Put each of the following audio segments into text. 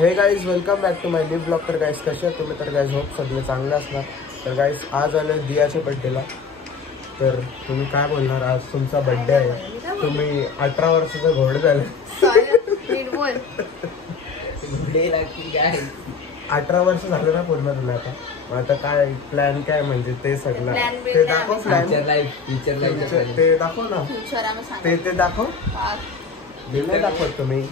हे guys welcome back to my new blog. तर guys कसे आहेत तुम्ही? तर गाईज होप सगळे चांगले असणार. तर गाईज आज आले दियाच्या बड्डेला. तर तुम्ही काय बोलणार? आज तुमचा बड्डे आहे, तुम्ही 18 वर्षाचं घोडे झाले. 18 वर्ष झाले ना पूर्ण तुला आता. मग आता काय प्लॅन काय म्हणजे ते सगळं ते दाखव. प्लॅन ते दाखव ना. ते दाखव. दिले दाखवत तुम्ही.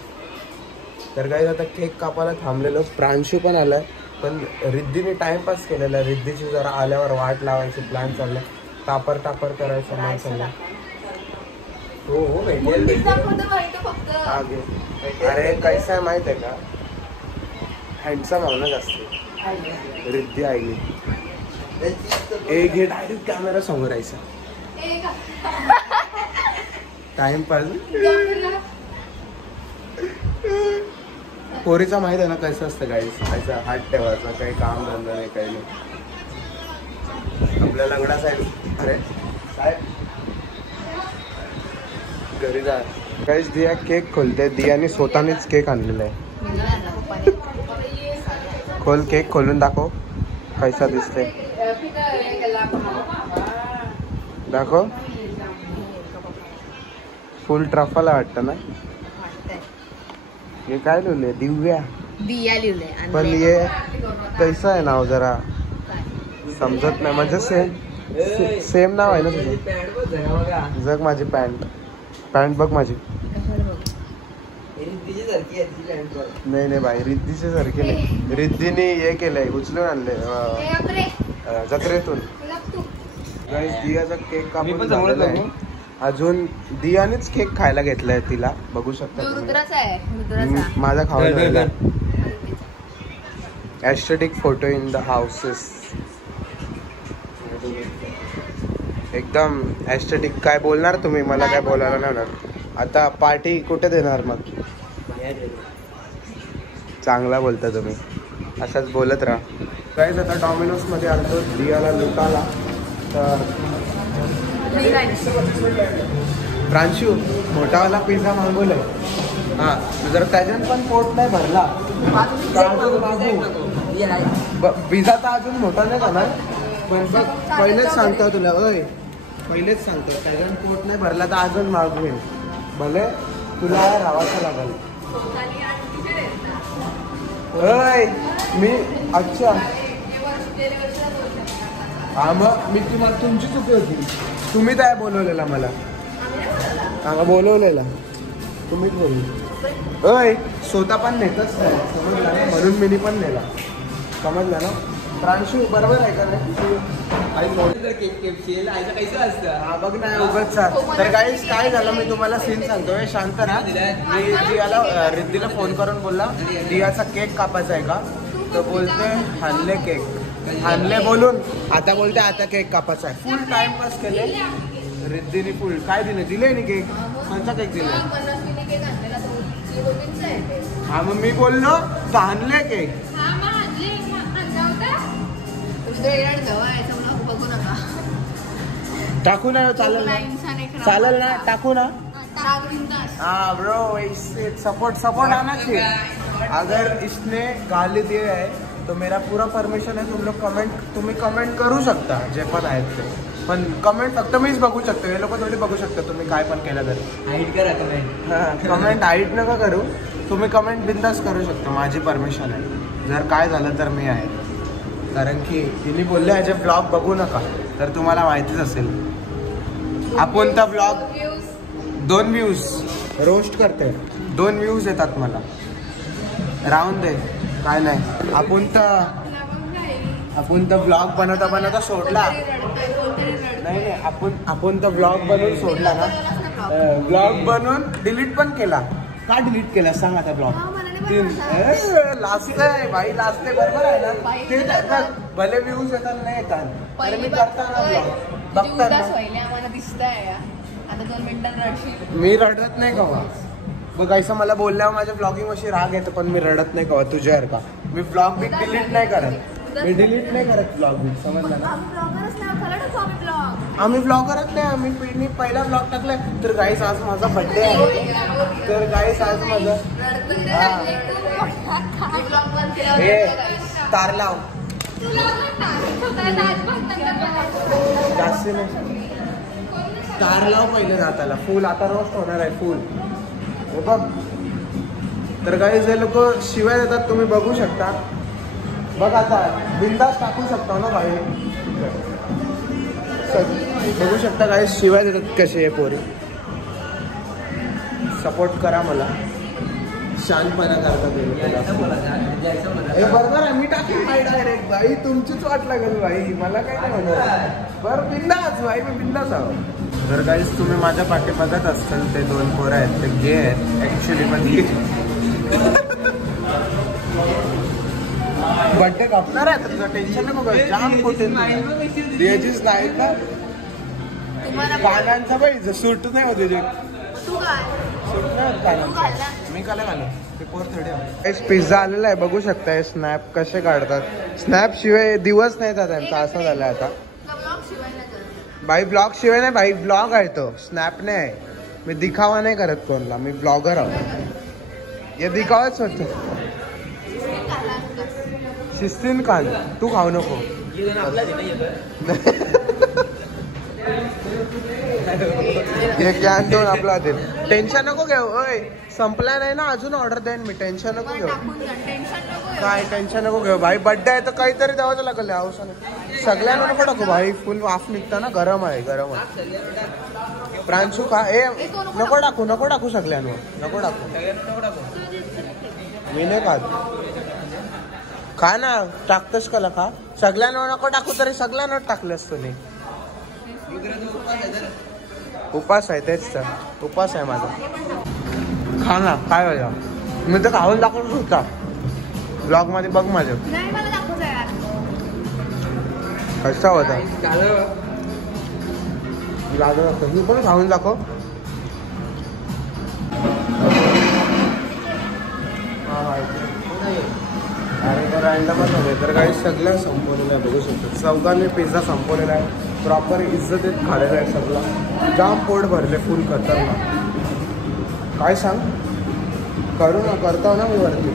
तर गाईज आता केक कापायला थांबलेलो. प्रांशू पण आलाय, पण रिद्धीने टाइमपास केलेला. रिद्धीची जरा आल्यावर वाट लावायची प्लॅन चाललाय. टापर करायचं नाही चाललंय. हो अरे कैसा आहे माहित आहे का? हँडसम माणूस असते रिद्धी आईली. एक हे डायरेक्ट कॅमेरा समोर यायचा टाइमपास. पोरीचा माहित आहे ना कसं असतं गाईस, त्याचा हात ठेवायचा, काही काम धंदा नाही, काही नाही. आपल्या लंगडा साहेब अरे साहेब घरी जा. गाईस दिया केक खोलते. दियाने स्वतःनेच केक आणलेला आहे. खोल, केक खोलून दाखव कैसा दिसते. दाखव. फुल ट्रफल वाटतं ना. हे काय लिहिले? दिव्या लिहिले. पण हे कैसा आहे नाव जरा समजत नाही. म्हणजे सेम नाव आहे ना तुझं. जग माझी पॅन्ट बघ माझी. नाही बाई, रिद्धीची सारखी नाही. रिद्धीने हे केलंय, उचलून आणले जत्रेतून. दियाचा केक कापून झालेला आहे. अजून दियानेच केक खायला घेतलाय तिला, बघू शकता. माझा खावा aesthetic photo in the houses. एकदम एस्थेटिक. काय बोलणार तुम्ही? मला काय बोलायला नाही होणार. आता पार्टी कुठे देणार मग? चांगला बोलता तुम्ही, असंच बोलत राहा. काहीच आता डॉमिनोज मध्ये आलतो दियाला लुटाला. तर प्रांशू मोठावाला पिझ्झा मागवलाय. हा, जर त्याच्यात पण पोट नाही भरला अजून मागू. पिझ्झा तर अजून मोठा नाही खाणार. पण बघ, पहिलेच सांगतो तुला, पहिलेच सांगतो, त्याच्यात पोट नाही भरला तर अजून मागवेल. भले तुला राहावंसं लागल. मी अच्छा हा, मग मी तुम्हाला तुमची चुकी होती. तुम्ही काय बोलवलेला मला? बोलवलेला तुम्हीच बोलले. स्वतः पण नेतच नाही, समजला ना? म्हणून मी पण नेला, समजला ना? प्रांशू बरोबर आहे का नाही? हा बघ ना उगाच. तर गाईस काय झालं मी तुम्हाला सीन सांगतोय, शांत राहा. मी रिद्धीला फोन करून बोलला दियाचा केक कापायचा आहे का? तर बोलते हानले केक. हानले बोलून आता बोलते आता केक कापायचा आहे. फुल टाइमपास केले रिद्धीने. फुल काय दिले नाही केक. कोणता केक दिला? हा, मग मी बोललो तर हानले केक. टाकू ना? चालेल ना? टाकू ना? हाँ ब्रो, इससे सपोर्ट आना चाहिए. अगर इसने गाली दिए है तो मेरा पूरा परमिशन है. तुम्ही कमेंट करू शकता जे पण आहेत ते. पण कमेंट फक्त मीच बघू शकतो, हे लोक थोडी बघू शकता. तुम्ही काय पण केलं तरी हाईट करा कमेंट. हां, कमेंट हाईट नका करू. तुम्ही कमेंट बिंदास करू शकता, माझी परमिशन आहे. जर काय झालं तर मी आहे. कारण की तिने बोलले ह्याचे ब्लॉग बघू नका, तर तुम्हाला माहितीच असेल. आपण तर ब्लॉग 2 व्ह्यूज रोस्ट करते, 2 व्ह्यूज येतात मला. राहून दे, काय नाही. आपण तर ब्लॉग बनवता सोडला. नाही आपण तर ब्लॉग बनवून सोडला ना. ब्लॉग बनवून डिलीट पण केला. का डिलीट केला सांग आता? ब्लॉग लास्ट आहे भाई, लास्ट आहे. बरोबर आहे ना? ते भले व्ह्यूज येतात नाही येतात, तर मी करताना ब्लॉग बघताना मी रडत नाही कवा. बघ असं मला बोलल्यावर माझ्या ब्लॉगिंग अशी राग येतं, पण मी रडत नाही कवा तुझ्यावर का. मी ब्लॉग बी डिलीट नाही करत. मी डिलीट नाही करत ब्लॉग, समजलं ना? आम्ही ब्लॉगरच नाही, आम्ही पहिला ब्लॉग टाकलाय. तर गाईस आज माझा बर्थडे आहे. तर गाईस आज माझा हे तार लाव जास्त नाही, तार लाव पहिले जाताला. फुल आता रोस्ट होणार आहे फुल, हे बघ. तर गाईस हे लोक शिवाय देतात, तुम्ही बघू शकता. बघ आता बिंदास टाकू शकता ना भाई, बघू शकता गाईस शिवाय देतात कसे आहे पोरी. सपोर्ट करा मला, शांतपणा करता. हे बरोबर आहे, मी टाकेन भाई डायरेक्ट. भाई तुमचीच वाट लागेल भाई, मला काय नाही म्हणत. बरं बिंदास भाई, मी बिंदास आहो. तर गाईस तुम्ही माझ्या पाठी बघत असताल ते 2 पोरं आहेत, ते गे आहेत ऍक्च्युली. मध्ये बड्डे कापणार आहे, तुझं टेन्शन नको घेऊ. जाम कुठे द्यायचीच नाही ना कानांचा बाई, सूट नाही होते जे सूट नाही कानांचा. मी काला घालू ते पोर थोडे. पिझ्झा आलेला आहे, बघू शकता. स्नॅप कसे काढतात, स्नॅप शिवाय दिवस नाही जात त्यांचा, असं झालं आता. भाई ब्लॉग शिवाय नाही भाई, ब्लॉग आहे तो, स्नॅप नाही आहे. मी दिखावा नाही करत कोणला, मी ब्लॉगर आहो. हे दिखावाच होतो. शिस्तीन कान तू खाऊ नको. हे कॅन दोन आपला दे, टेन्शन नको घेऊ. ओय संपला नाही ना अजून, ऑर्डर देईन मी, टेन्शन नको घेऊ. काय टेन्शन नको घेऊ भाई, बड्डे आहे तर काहीतरी द्यावं लागेल. सगळ्यांना नको टाकू भाई, फुल वाफ निघता ना. गरम आहे, गरम आहे. प्रांशू खा. ए नको टाकू, नको टाकू सगळ्यांवर, नको टाकू. मी नाही खात. खा ना, टाकतोस कला खा. सगळ्यांना नको टाकू, तरी सगळ्यांना टाकलंस तुम्ही. उपास आहे, तेच तर उपास आहे माझा. खा ना, काय व्हायला. मी तर खाऊन दाखवत होता ब्लॉग मध्ये, बघ माझं कसा होता. मी पण खाऊन दाखव. अरे तर रँडमच होते. तर काही सगळं संपवलेलं आहे, बघू शकतो. चौघांनी पिझ्झा संपवलेला आहे, प्रॉपर इज्जत येत खालेला आहे सगळं. जाम पोट भरले, फुल खतरनाक. काय सांग, करू ना, करतो ना मी वरती.